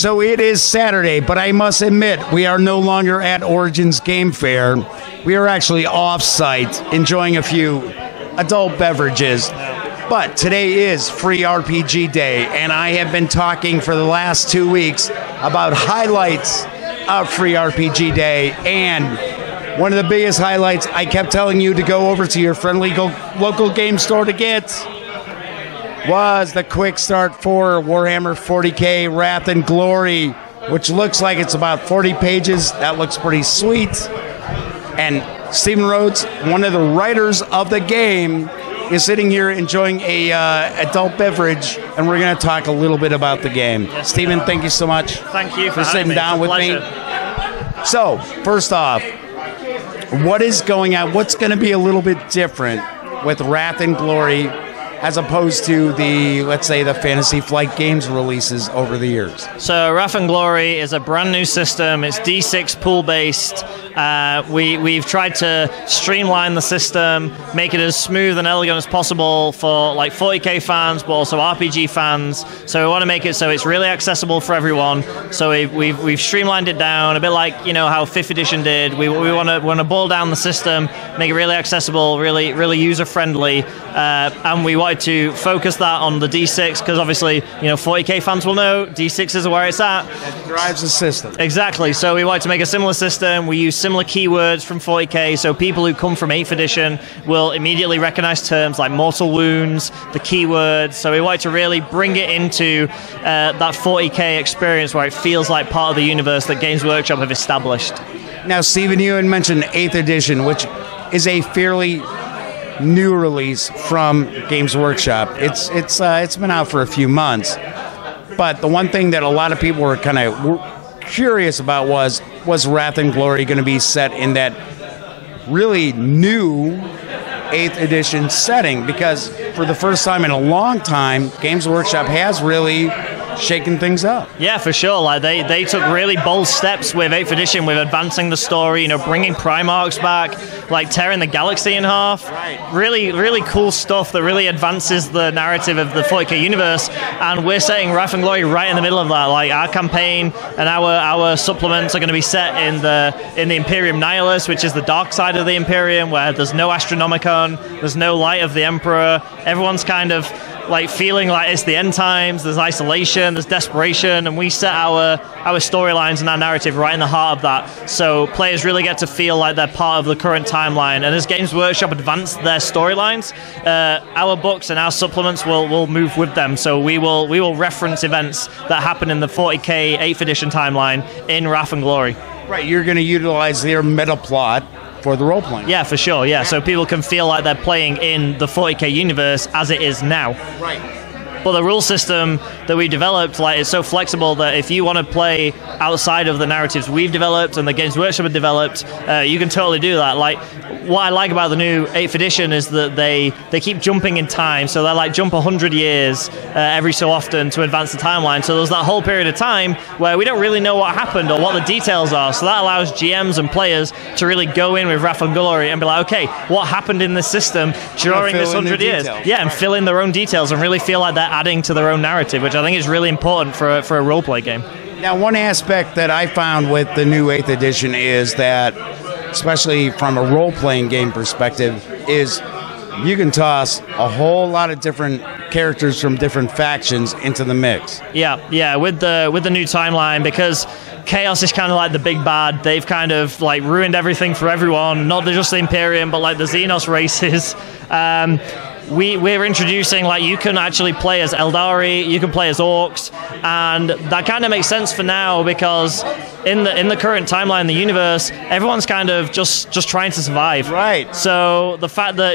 So it is Saturday, but I must admit, we are no longer at Origins Game Fair. We are actually off-site, enjoying a few adult beverages. But today is Free RPG Day, and I have been talking for the last 2 weeks about highlights of Free RPG Day, and one of the biggest highlights I kept telling you to go over to your friendly local game store to get was the quick start for Warhammer 40k Wrath and Glory, which looks like it's about 40 pages. That looks pretty sweet. And Stephen Rhodes, one of the writers of the game, is sitting here enjoying a adult beverage, and we're going to talk a little bit about the game. Yes, Stephen, thank you so much. Thank you for sitting down with me. So, first off, what is going on? What's going to be a little bit different with Wrath and Glory as opposed to the, let's say, the Fantasy Flight Games releases over the years? So Wrath and Glory is a brand new system. It's D6 pool-based. We've tried to streamline the system, make it as smooth and elegant as possible for like 40k fans, but also RPG fans. So we want to make it so it's really accessible for everyone. So we've streamlined it down, a bit like how 5th edition did. We want to boil down the system, make it really accessible, really user-friendly, and we wanted to focus that on the D6 because obviously 40k fans will know D6 is where it's at. It drives the system. Exactly. So we wanted to make a similar system. We use similar keywords from 40k, so people who come from 8th edition will immediately recognize terms like mortal wounds, the keywords. So we wanted to really bring it into that 40k experience where it feels like part of the universe that Games Workshop have established. Now, Stephen, you had mentioned 8th edition, which is a fairly new release from Games Workshop. It's been out for a few months, but the one thing that a lot of people were kind of curious about was Wrath and Glory going to be set in that really new 8th edition setting? Because for the first time in a long time, Games Workshop has really shaking things up. Yeah, for sure. Like they took really bold steps with 8th edition, with advancing the story, bringing Primarchs back, like tearing the galaxy in half. Right. Really cool stuff that really advances the narrative of the 40k universe. And we're setting Wrath and Glory right in the middle of that. Like our campaign and our supplements are going to be set in the Imperium Nihilus, which is the dark side of the Imperium, where there's no Astronomicon, there's no light of the Emperor. Everyone's kind of like feeling like it's the end times. There's isolation, there's desperation, and we set our storylines and our narrative right in the heart of that. So players really get to feel like they're part of the current timeline. And as Games Workshop advance their storylines, our books and our supplements will move with them. So we will reference events that happen in the 40k 8th edition timeline in Wrath and Glory. Right, you're going to utilize their meta plot for the role-playing. Yeah, for sure, yeah. So people can feel like they're playing in the 40k universe as it is now. Right. But the rule system that we developed, like, is so flexible that if you want to play outside of the narratives we've developed and the Games Workshop have developed, you can totally do that. Like, what I like about the new 8th edition is that they keep jumping in time. So they like jump 100 years every so often to advance the timeline. So there's that whole period of time where we don't really know what happened or what the details are. So that allows GMs and players to really go in with Wrath and Glory and be like, okay, what happened in this system during this 100 years? Yeah, and fill in their own details and really feel like they're adding to their own narrative, which I think is really important for a roleplay game. Now, one aspect that I found with the new 8th edition is that, especially from a role-playing game perspective, is you can toss a whole lot of different characters from different factions into the mix. Yeah, with the new timeline, because Chaos is kind of like the big bad. They've kind of like ruined everything for everyone, not just the Imperium, but like the Xenos races. We're introducing, like, you can actually play as Eldari, you can play as Orcs, and that kind of makes sense for now because in the current timeline in the universe, everyone's kind of just trying to survive. Right. So the fact that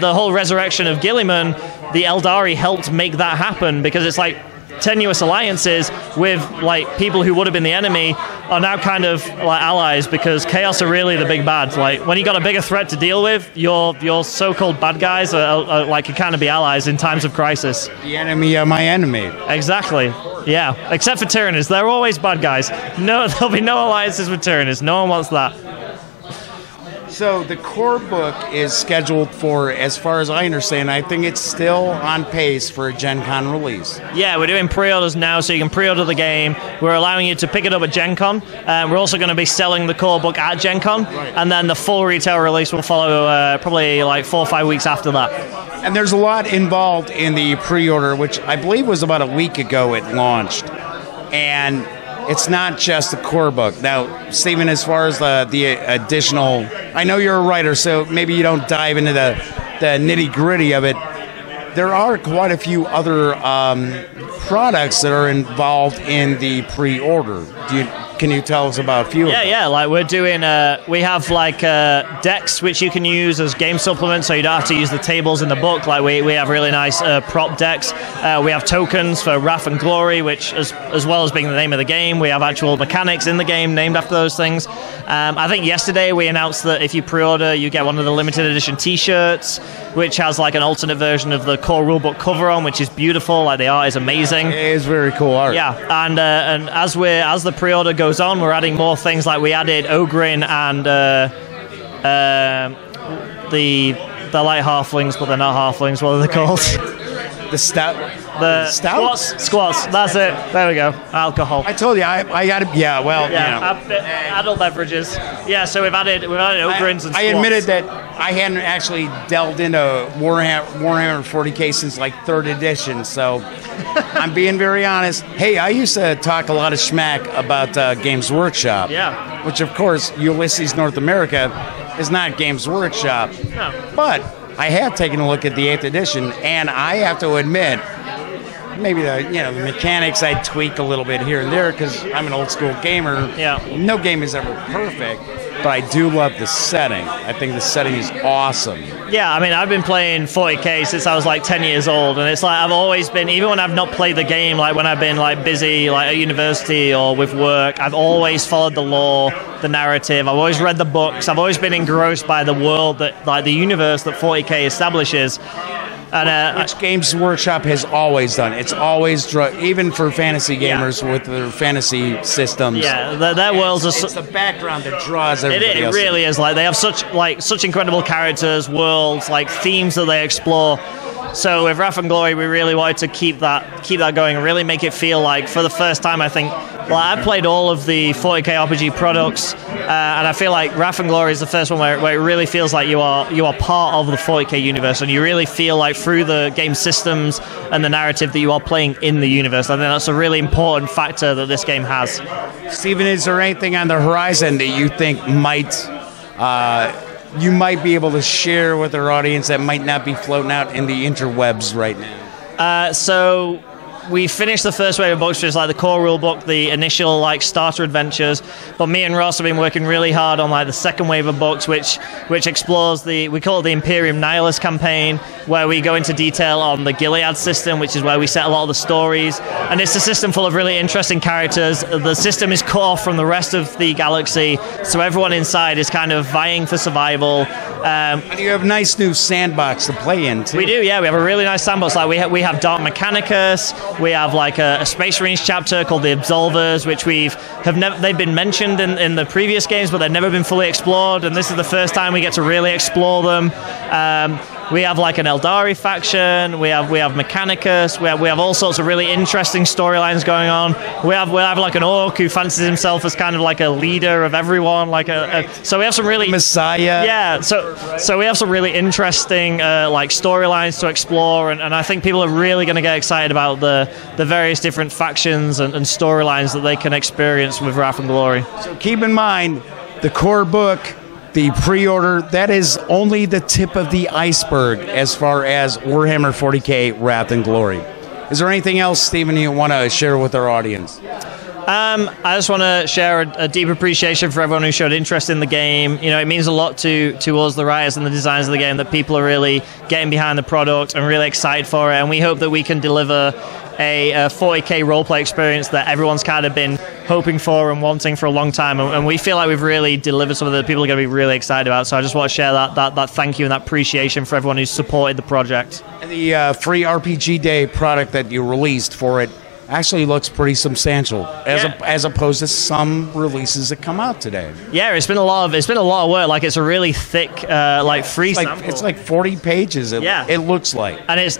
the whole resurrection of Gilliman, the Eldari helped make that happen because it's like tenuous alliances with like people who would have been the enemy are now kind of like allies because Chaos are really the big bad. Like when you got a bigger threat to deal with, your so-called bad guys are like can kind of be allies in times of crisis. The enemy of my enemy. Exactly. Yeah. Except for Tyrannus, they're always bad guys. No, there'll be no alliances with Tyrannus. No one wants that. So the core book is scheduled for, as far as I understand, I think it's still on pace for a Gen Con release. Yeah, we're doing pre-orders now, so you can pre-order the game. We're allowing you to pick it up at Gen Con. We're also going to be selling the core book at Gen Con, and then the full retail release will follow probably like 4 or 5 weeks after that. And there's a lot involved in the pre-order, which I believe was about a week ago it launched. And it's not just the core book. Now, Stephen, as far as the additional, I know you're a writer, so maybe you don't dive into the nitty-gritty of it. There are quite a few other products that are involved in the pre-order. Can you tell us about a few of them? Yeah, like we're doing, we have like decks which you can use as game supplements, so you don't have to use the tables in the book. Like we have really nice prop decks. We have tokens for Wrath and Glory, which as well as being the name of the game, we have actual mechanics in the game named after those things. I think yesterday we announced that if you pre-order, you get one of the limited edition t-shirts, which has like an alternate version of the core rulebook cover on, which is beautiful. Like the art is amazing. It is very cool art. Yeah, and as the pre-order goes on, we're adding more things. Like we added Ogrin and the light halflings, but they're not halflings. What are they called? The stout. The stouts? Squats. That's it. There we go. Alcohol. I told you, I got to. Yeah, well, yeah. Adult beverages. Yeah, so we've added Ogrins and squats. I admitted that I hadn't actually delved into Warhammer 40k since like 3rd edition, so I'm being very honest. Hey, I used to talk a lot of schmack about Games Workshop. Yeah. Which, of course, Ulisses North America is not Games Workshop. No. But I have taken a look at the 8th edition, and I have to admit, maybe the mechanics I'd tweak a little bit here and there because I'm an old school gamer. Yeah. No game is ever perfect, but I do love the setting. I think the setting is awesome. Yeah, I mean, I've been playing 40k since I was like 10 years old, and it's like I've always been, even when I've not played the game, like when I've been like busy like at university or with work, I've always followed the lore, the narrative. I've always read the books. I've always been engrossed by the world that, like the universe that 40k establishes. And, which Games Workshop has always done. It's always, even for fantasy gamers with their fantasy systems. Yeah, their worlds are... It's the background that draws everybody else. It really is. Like, they have such incredible characters, worlds, like themes that they explore. So with Wrath and Glory, we really wanted to keep that going and really make it feel like, for the first time, I think, well, I've played all of the 40k RPG products, and I feel like Wrath and Glory is the first one where it really feels like you are part of the 40k universe, and you really feel like through the game systems and the narrative that you are playing in the universe. I think that's a really important factor that this game has. Stephen, is there anything on the horizon that you think you might be able to share with our audience that might not be floating out in the interwebs right now? So we finished the first wave of books, which is like the core rule book, the initial like starter adventures. But me and Ross have been working really hard on like the second wave of books, which explores we call it the Imperium Nihilus campaign, where we go into detail on the Gilead system, which is where we set a lot of the stories. And it's a system full of really interesting characters. The system is cut off from the rest of the galaxy, so everyone inside is kind of vying for survival. And you have a nice new sandbox to play in, too. We do, yeah. We have a really nice sandbox. Like we have Dark Mechanicus. We have like a Space Marines chapter called the Absolvers, which they've been mentioned in the previous games, but they've never been fully explored. And this is the first time we get to really explore them. We have like an Eldari faction. We have Mechanicus. We have all sorts of really interesting storylines going on. We have like an orc who fancies himself as kind of like a leader of everyone. So we have some really Messiah. Yeah. So we have some really interesting like storylines to explore, and I think people are really going to get excited about the various different factions and storylines that they can experience with Wrath and Glory. So keep in mind the core book. The pre-order, that is only the tip of the iceberg as far as Warhammer 40k Wrath and Glory. Is there anything else, Stephen, you want to share with our audience? I just want to share a deep appreciation for everyone who showed interest in the game. You know, it means a lot to us, the writers and the designers of the game, that people are really getting behind the product and really excited for it. And we hope that we can deliver a 40k roleplay experience that everyone's kind of been hoping for and wanting for a long time, and we feel like we've really delivered something that people are going to be really excited about. So I just want to share that thank you and that appreciation for everyone who's supported the project. And the free RPG Day product that you released for it, actually looks pretty substantial as opposed to some releases that come out today. Yeah, it's been a lot of work. Like, it's a really thick, like, free sample. It's like 40 pages. It looks like, and it's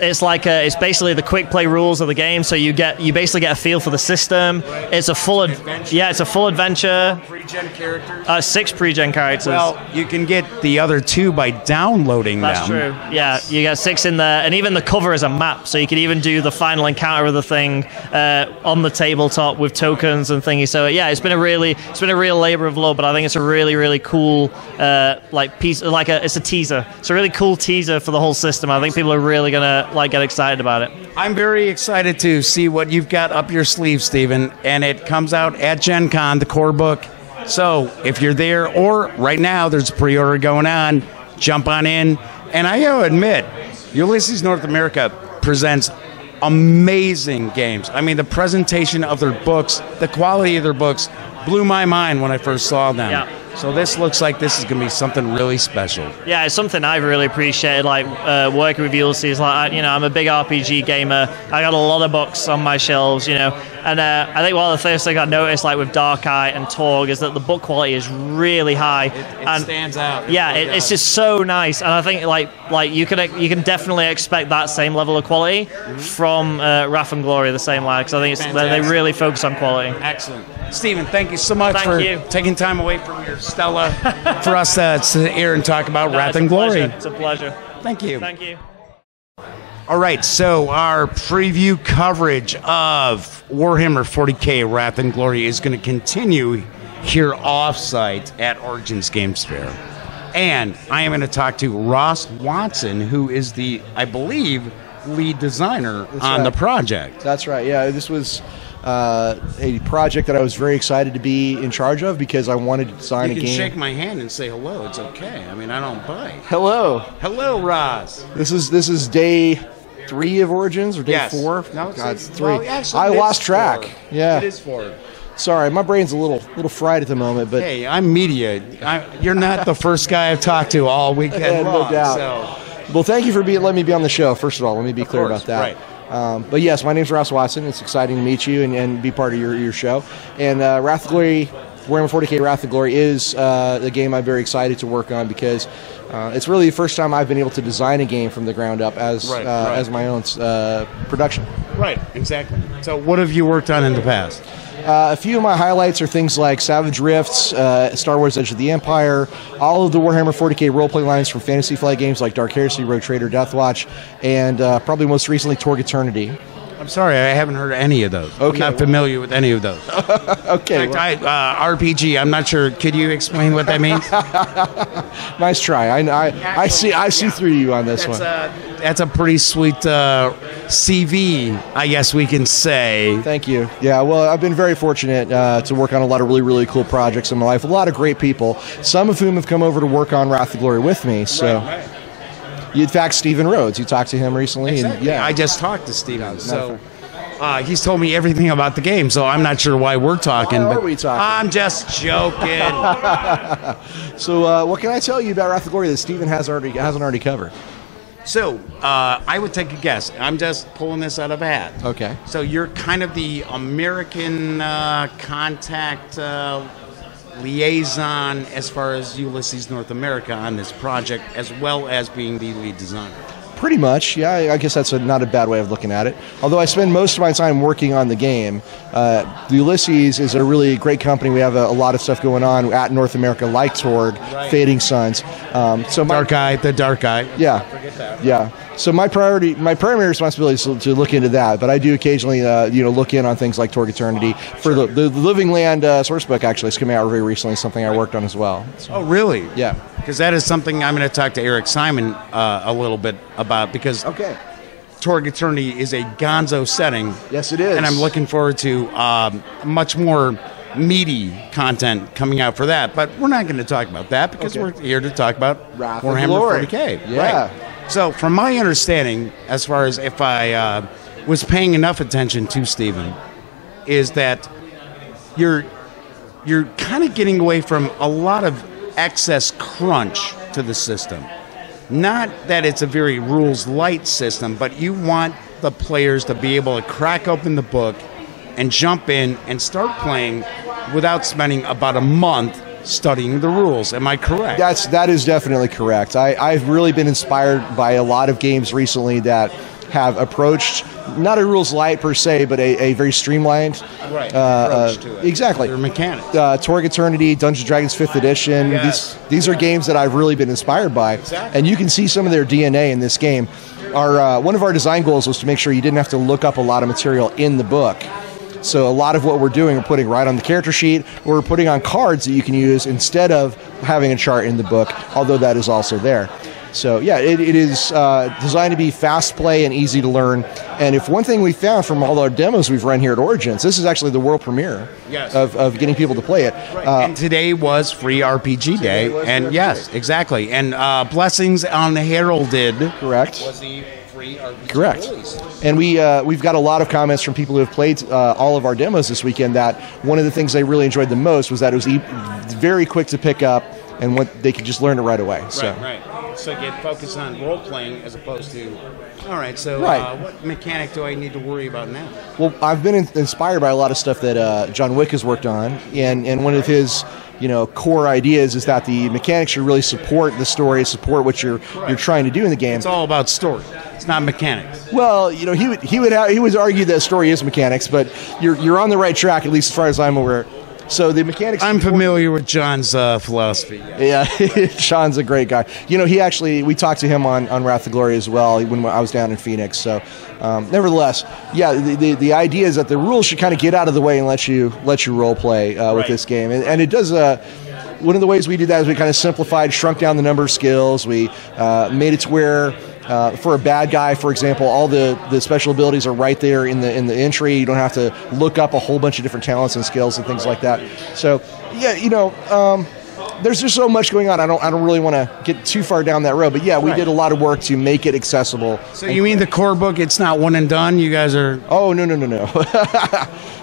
basically the quick play rules of the game. So you basically get a feel for the system. It's a full adventure. Pre-gen characters. 6 pre-gen characters. Well, you can get the other 2 by downloading them. That's true. Yeah, you get 6 in there, and even the cover is a map, so you can even do the final encounter of the thing on the tabletop with tokens and thingy. So yeah, it's been a real labor of love, but I think it's a really, really cool piece. It's a teaser. It's a really cool teaser for the whole system. I think people are really gonna get excited about it. I'm very excited to see what you've got up your sleeve, Stephen, and it comes out at Gen Con, the core book. So if you're there, or right now there's a pre-order going on, jump on in. And I gotta admit, Ulisses North America presents amazing games. I mean, the presentation of their books, the quality of their books blew my mind when I first saw them. Yeah. So this looks like this is going to be something really special. Yeah, it's something I've really appreciated, working with Ulysses. I'm a big RPG gamer. I got a lot of books on my shelves, and I think one of the first things I noticed, with Dark Eye and Torg, is that the book quality is really high. It stands out. Yeah, it's just so nice, and I think you can definitely expect that same level of quality from Wrath and Glory the same way, because I think they really focus on quality. Excellent. Stephen, thank you so much for taking time away from your Stella for us to sit here and talk about Wrath and Glory. It's a pleasure. Thank you. Thank you. All right, so our preview coverage of Warhammer 40k Wrath and Glory is going to continue here off-site at Origins Games Fair. And I am going to talk to Ross Watson, who is the, I believe, lead designer on the project. That's right, yeah. This was a project that I was very excited to be in charge of because I wanted to design a game. You can shake my hand and say hello. It's okay. I mean, I don't bite. Hello. Hello, Ross. This is day 3 of Origins or day 4? No, it's 3. Well, actually, I lost track. 4. Yeah. It is 4. Sorry, my brain's a little fried at the moment. But hey, I'm media. You're not the first guy I've talked to all weekend long. No doubt. So. Well, thank you for letting me be on the show. First of all, let me be clear about that. Right. But yes, my name's Ross Watson. It's exciting to meet you and be part of your show. And Wrath of Glory, Warhammer 40k Wrath of Glory is the game I'm very excited to work on because it's really the first time I've been able to design a game from the ground up as my own production. Right, exactly. So what have you worked on in the past? A few of my highlights are things like Savage Rifts, Star Wars Edge of the Empire, all of the Warhammer 40k roleplay lines from Fantasy Flight games like Dark Heresy, Rogue Trader, Deathwatch, and probably most recently Torg Eternity. I'm sorry, I haven't heard any of those. Okay, I'm not familiar with any of those. Okay. In fact, RPG, I'm not sure. Could you explain what that means? Nice try. I see through you on this one. That's a pretty sweet CV, I guess we can say. Thank you. Yeah, well, I've been very fortunate to work on a lot of really, really cool projects in my life. A lot of great people, some of whom have come over to work on Wrath of Glory with me. So. Right. In fact, Stephen Rhodes, you talked to him recently. Exactly. And, yeah. I just talked to Stephen, so he's told me everything about the game, so I'm not sure why we're talking. Why are we talking? I'm just joking. So what can I tell you about Wrath of Glory that Stephen hasn't already covered? So I would take a guess. I'm just pulling this out of a hat. Okay. So you're kind of the American contact liaison as far as Ulisses North America on this project, as well as being the lead designer. Pretty much, yeah. I guess that's not a bad way of looking at it. Although I spend most of my time working on the game. The Ulysses is a really great company. We have a lot of stuff going on at North America, like Torg, Fading Suns. So the Dark Eye. Yeah. Forget that. Yeah. So my primary responsibility is to look into that, but I do occasionally, look in on things like Torg Eternity. For the Living Land source book, actually, it's coming out very recently. Something I worked on as well. So. Oh, really? Yeah. Because that is something I'm going to talk to Eric Simon a little bit about, because Torg Eternity is a gonzo setting. Yes, it is. And I'm looking forward to much more meaty content coming out for that. But we're not going to talk about that because we're here to talk about Warhammer 40k. Yeah. Right. So from my understanding, as far as if I was paying enough attention to Stephen, is that you're kind of getting away from a lot of excess crunch to the system. Not that it's a very rules light system, but you want the players to be able to crack open the book and jump in and start playing without spending about a month studying the rules. Am I correct? That is definitely correct. I've really been inspired by a lot of games recently that have approached not a rules light per se, but a very streamlined approach to it. Exactly. Their mechanics. Torg Eternity, Dungeons & Dragons 5th edition. Yes. These are games that I've really been inspired by. Exactly. And you can see some of their DNA in this game. One of our design goals was to make sure you didn't have to look up a lot of material in the book. So a lot of what we're doing, we're putting right on the character sheet, or we're putting on cards that you can use instead of having a chart in the book, although that is also there. So yeah, it is designed to be fast play and easy to learn. And if one thing we found from all our demos we've run here at Origins, this is actually the world premiere of getting people to play it. Right. And today was free RPG day. And yes, exactly. And Blessings on the Heralded. Correct. Was the free RPG Correct. release. And we've got a lot of comments from people who have played all of our demos this weekend that one of the things they really enjoyed the most was that it was very quick to pick up and they could just learn it right away. Right. So get focused on role playing as opposed to, all right, so what mechanic do I need to worry about now? Well, I've been inspired by a lot of stuff that John Wick has worked on, and one of his core ideas is that the mechanics should really support the story, support what you're trying to do in the game. It's all about story. It's not mechanics. Well, he would argue that story is mechanics, but you're on the right track, at least as far as I'm aware. So the mechanics. I'm familiar with John's philosophy. Yeah, Sean's a great guy. We talked to him on Wrath of Glory as well when I was down in Phoenix. So, nevertheless, yeah, the idea is that the rules should kind of get out of the way and let you role play with this game, and it does. One of the ways we did that is we kind of simplified, shrunk down the number of skills. We made it to where. For a bad guy, for example, all the special abilities are right there in the entry. You don't have to look up a whole bunch of different talents and skills and things like that. So, yeah, there's just so much going on. I don't really want to get too far down that road. But yeah, we did a lot of work to make it accessible. So you mean the core book? It's not one and done. You guys are. Oh no.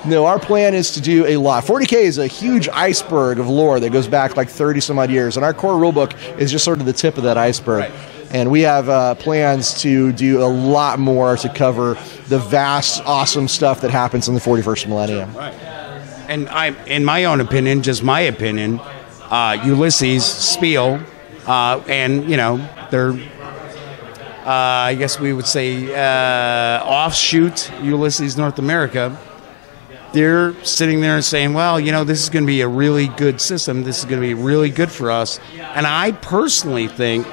No, our plan is to do a lot. 40k is a huge iceberg of lore that goes back like 30 some odd years, and our core rulebook is just sort of the tip of that iceberg. Right. And we have plans to do a lot more to cover the vast, awesome stuff that happens in the 41st millennium. Right. And in my own opinion, just my opinion, Ulisses, Spiel, and they're, I guess we would say, offshoot Ulisses North America. They're sitting there and saying, well, this is going to be a really good system. This is going to be really good for us. And I personally think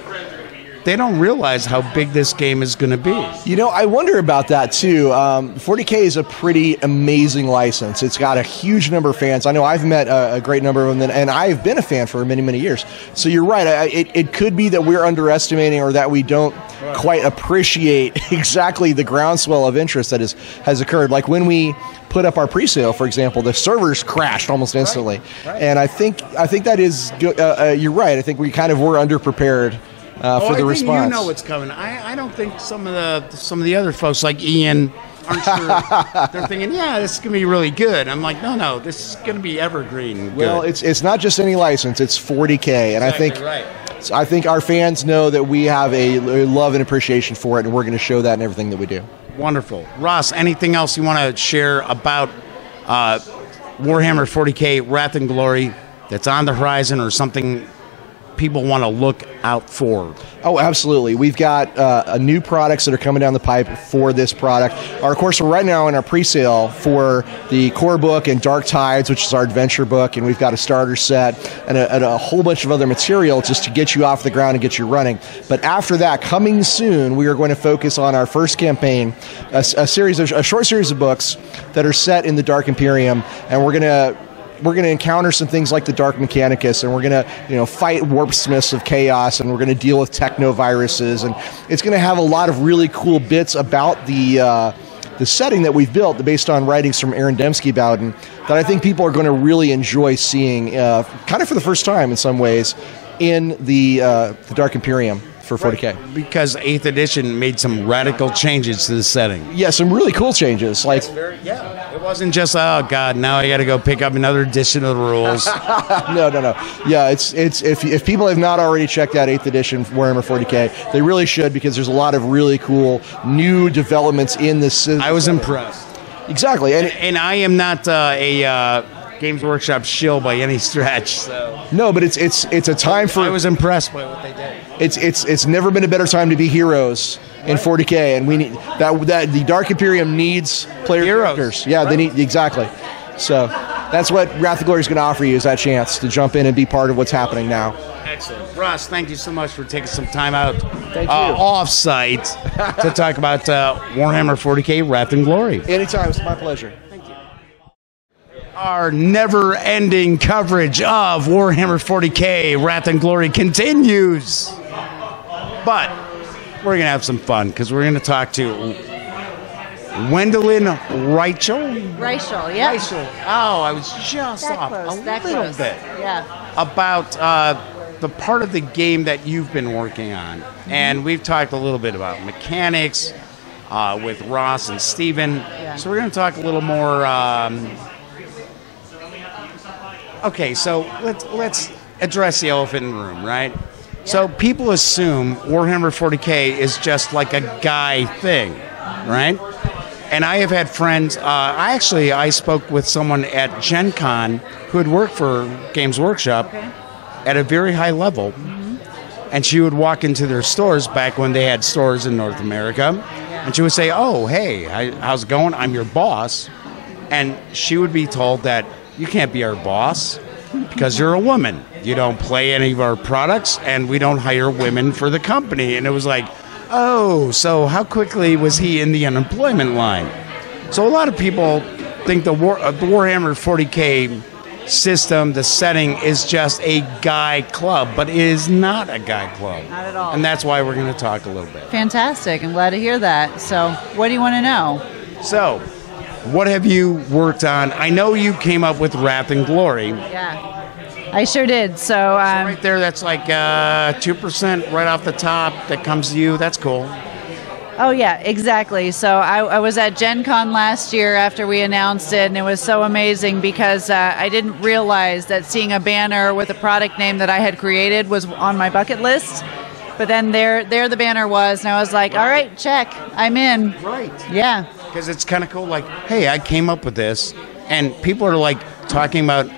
they don't realize how big this game is going to be. I wonder about that too. 40k is a pretty amazing license. It's got a huge number of fans. I know I've met a great number of them, and I've been a fan for many, many years. So you're right. It could be that we're underestimating or that we don't quite appreciate exactly the groundswell of interest that has occurred. Like when we put up our pre-sale, for example, the servers crashed almost instantly. Right. And I think that is you're right. I think we kind of were underprepared for the response. You know what's coming. I don't think some of the other folks like Ian aren't sure. They're thinking, yeah, this is going to be really good. I'm like, no, this is going to be evergreen. Well, it's not just any license. It's 40K, and exactly I think our fans know that we have a love and appreciation for it, and we're going to show that in everything that we do. Wonderful. Ross, anything else you want to share about Warhammer 40K Wrath and Glory that's on the horizon or something people want to look out for? Oh, absolutely. We've got new products that are coming down the pipe for this product. Of course, we're right now in our pre-sale for the core book and Dark Tides, which is our adventure book, and we've got a starter set and a whole bunch of other material just to get you off the ground and get you running. But after that, coming soon, we are going to focus on our first campaign, a short series of books that are set in the Dark Imperium, and we're going to encounter some things like the Dark Mechanicus, and we're going to fight warp smiths of chaos, and we're going to deal with techno-viruses, and it's going to have a lot of really cool bits about the setting that we've built based on writings from Aaron Dembski-Bowden that I think people are going to really enjoy seeing kind of for the first time in some ways in the Dark Imperium for 40K. Right, because 8th edition made some radical changes to the setting. Yeah, some really cool changes. It wasn't just, oh God, now I got to go pick up another edition of the rules. No. Yeah, it's if people have not already checked out 8th edition Warhammer 40K, they really should, because there's a lot of really cool new developments in this. I was impressed. Exactly. And I am not a Games Workshop shill by any stretch. So. No, but it's a time for. I was impressed by what they did. It's never been a better time to be heroes in 40K, and we need that the Dark Imperium needs player characters. Yeah, they need exactly. So that's what Wrath of Glory is going to offer you, is that chance to jump in and be part of what's happening now. Excellent. Ross, thank you so much for taking some time out off-site to talk about Warhammer 40k Wrath and Glory. Anytime. It's my pleasure. Thank you. Our never-ending coverage of Warhammer 40k Wrath and Glory continues. But we're going to have some fun because we're going to talk to Wendelyn Reischl. Reischl, yeah. Reischl. Oh, I was just that off close, a that little close. bit. Yeah. About the part of the game that you've been working on. And we've talked a little bit about mechanics with Ross and Stephen. Yeah. So we're going to talk a little more. Okay, so let's address the elephant in the room, right? Yeah. So people assume Warhammer 40k is just like a guy thing, right? And I have had friends. I spoke with someone at Gen Con who had worked for Games Workshop at a very high level. Mm-hmm. And she would walk into their stores back when they had stores in North America. Yeah. And she would say, "Oh, hey, how's it going? I'm your boss." And she would be told that you can't be our boss because you're a woman. You don't play any of our products, and we don't hire women for the company. And it was like, oh, so how quickly was he in the unemployment line? So a lot of people think the Warhammer 40k system, the setting, is just a guy club, but it is not a guy club. Not at all. And that's why we're going to talk a little bit. Fantastic. I'm glad to hear that. So what do you want to know? So, what have you worked on? I know you came up with Wrath and Glory. Yeah. I sure did. So right there, that's like 2% right off the top that comes to you. That's cool. Oh, yeah, exactly. So I was at Gen Con last year after we announced it, and it was so amazing because I didn't realize that seeing a banner with a product name that I had created was on my bucket list. But then there the banner was, and I was like, all right, check, I'm in. Right. Yeah. Because it's kind of cool, like, hey, I came up with this, and people are like talking about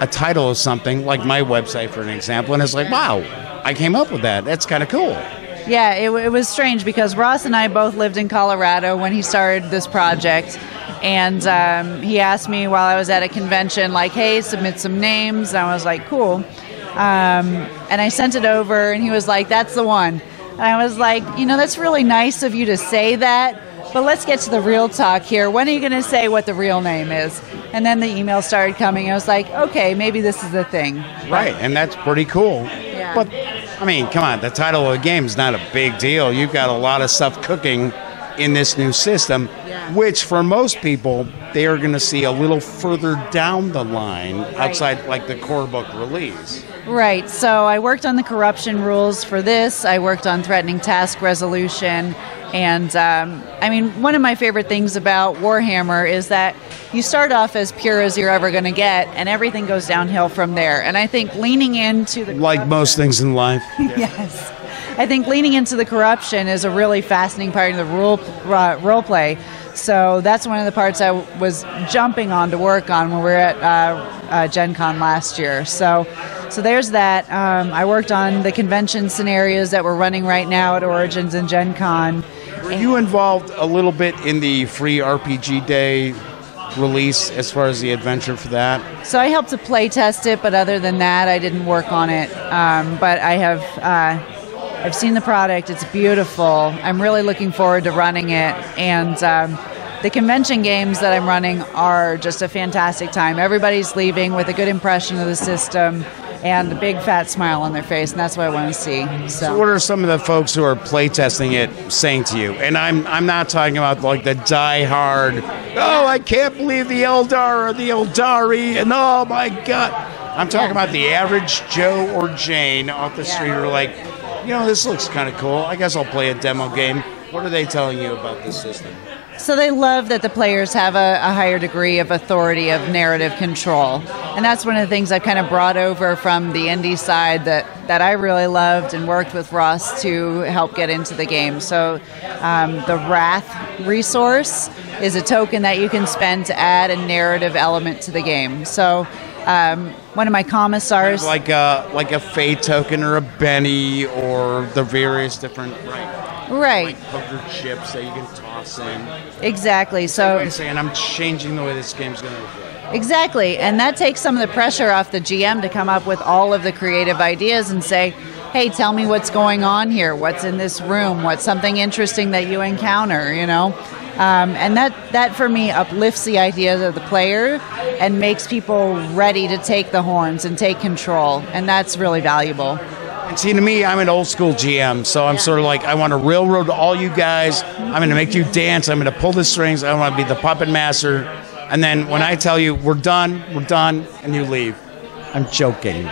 a title of something, like my website, for an example, and it's like, wow, I came up with that. That's kind of cool. Yeah, it was strange because Ross and I both lived in Colorado when he started this project, and he asked me while I was at a convention, like, hey, submit some names, and I was like, cool. And I sent it over, and he was like, that's the one. And I was like, that's really nice of you to say that, but let's get to the real talk here. When are you going to say what the real name is? And then the email started coming. I was like, okay, maybe this is the thing. Right, and that's pretty cool. Yeah. But, I mean, come on, the title of the game is not a big deal. You've got a lot of stuff cooking in this new system, which for most people, they are going to see a little further down the line outside like the core book release. Right. So I worked on the corruption rules for this. I worked on threatening task resolution. And, one of my favorite things about Warhammer is that you start off as pure as you're ever going to get, and everything goes downhill from there. And I think leaning into the... Like most things in life. Yes. I think leaning into the corruption is a really fascinating part of the role play. So that's one of the parts I was jumping on to work on when we were at Gen Con last year. So there's that. I worked on the convention scenarios that we're running right now at Origins and Gen Con. Were you involved a little bit in the free RPG Day release as far as the adventure for that? So I helped to play test it, but other than that, I didn't work on it. But I have... I've seen the product. It's beautiful. I'm really looking forward to running it. And the convention games that I'm running are just a fantastic time. Everybody's leaving with a good impression of the system and a big fat smile on their face, and that's what I want to see. So what are some of the folks who are playtesting it saying to you? And I'm not talking about like the die-hard, oh, I can't believe the Eldar or the Eldari, and oh my God. I'm talking about the average Joe or Jane off the street who are like, this looks kind of cool. I guess I'll play a demo game. What are they telling you about this system? So they love that the players have a higher degree of authority of narrative control. And that's one of the things I've kind of brought over from the indie side that I really loved and worked with Ross to help get into the game. So the Wrath resource is a token that you can spend to add a narrative element to the game. So one of my commissars... Like a Fate token or a Benny or the various different... Right. Like poker chips that you can toss in. Exactly. So I'm saying I'm changing the way this game's going to look. Exactly. And that takes some of the pressure off the GM to come up with all of the creative ideas and say, hey, tell me what's going on here. What's in this room? What's something interesting that you encounter, you know? And that for me uplifts the ideas of the player and makes people ready to take the horns and take control. And that's really valuable. And see, to me, I'm an old school GM, so I'm sort of like, I want to railroad all you guys. I'm going to make you dance. I'm going to pull the strings. I want to be the puppet master. And then when I tell you, we're done, and you leave. I'm joking.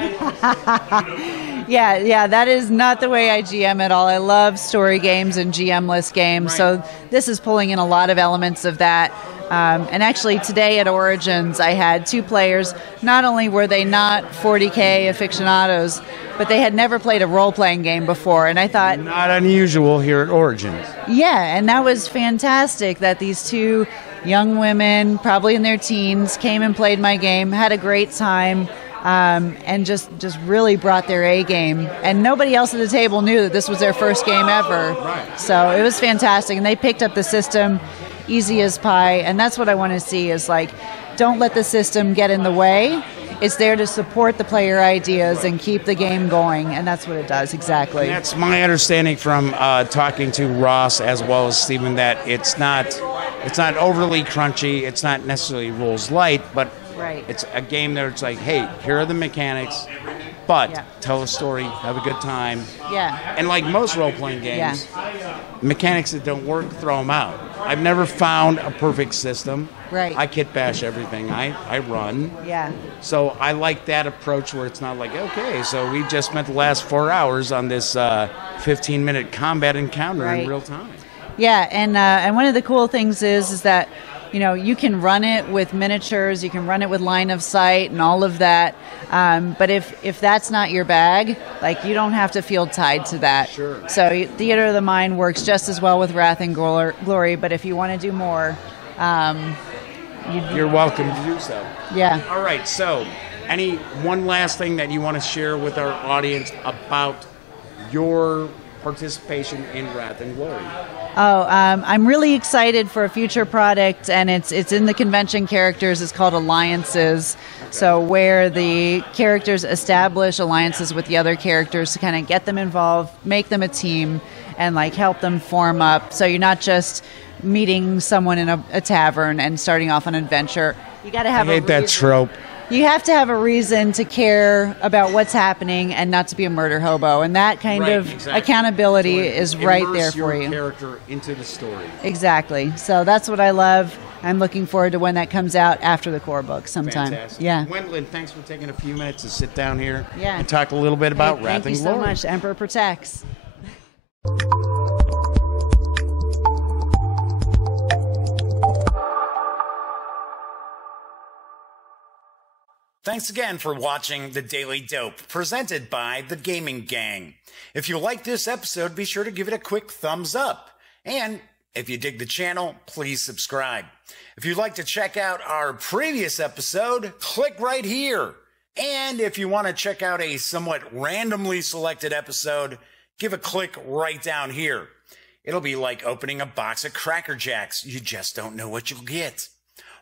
Yeah, that is not the way I GM at all. I love story games and GM-less games, right. So this is pulling in a lot of elements of that. And actually today at Origins, I had 2 players. Not only were they not 40k aficionados, but they had never played a role-playing game before. And I thought... Not unusual here at Origins. Yeah, and that was fantastic that these 2 young women, probably in their teens, came and played my game, had a great time, and just really brought their A game. And nobody else at the table knew that this was their first game ever. Right. So it was fantastic. And they picked up the system easy as pie. And that's what I want to see is like, don't let the system get in the way. It's there to support the player ideas and keep the game going, and that's what it does, exactly. And that's my understanding from talking to Ross as well as Stephen, that it's not overly crunchy, it's not necessarily rules light, but right. It's a game that it's like, hey, here are the mechanics, but tell a story, have a good time. Yeah. And like most role-playing games, mechanics that don't work, throw them out. I've never found a perfect system. Right. I kit bash everything I run. Yeah. So I like that approach where it's not like, okay, so we just spent the last 4 hours on this 15-minute combat encounter in real time. Yeah, and one of the cool things is that, you know, you can run it with miniatures, you can run it with line of sight and all of that. But if that's not your bag, like, you don't have to feel tied to that. Sure. So Theater of the Mind works just as well with Wrath and Glory, but if you want to do more, you're welcome to do so. Yeah. All right, so one last thing that you want to share with our audience about your participation in Wrath and Glory? I'm really excited for a future product, and it's in the convention characters. It's called Alliances. Okay. So where the characters establish alliances with the other characters to kind of get them involved, make them a team, and like help them form up. So you're not just meeting someone in a tavern and starting off on an adventure. You got to have I hate that trope. You have to have a reason to care about what's happening and not to be a murder hobo, and that kind of accountability is right there for you. Immerse your character into the story. Exactly. So that's what I love. I'm looking forward to when that comes out after the core book sometime. Fantastic. Yeah. Wendelyn, thanks for taking a few minutes to sit down here and and talk a little bit about Wrath and Glory. Thank you so much. Emperor protects. Thanks again for watching The Daily Dope, presented by The Gaming Gang. If you like this episode, be sure to give it a quick thumbs up. And if you dig the channel, please subscribe. If you'd like to check out our previous episode, click right here. And if you want to check out a somewhat randomly selected episode, give a click right down here. It'll be like opening a box of Cracker Jacks. You just don't know what you'll get.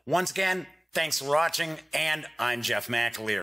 Once again, thanks for watching, and I'm Jeff McAleer.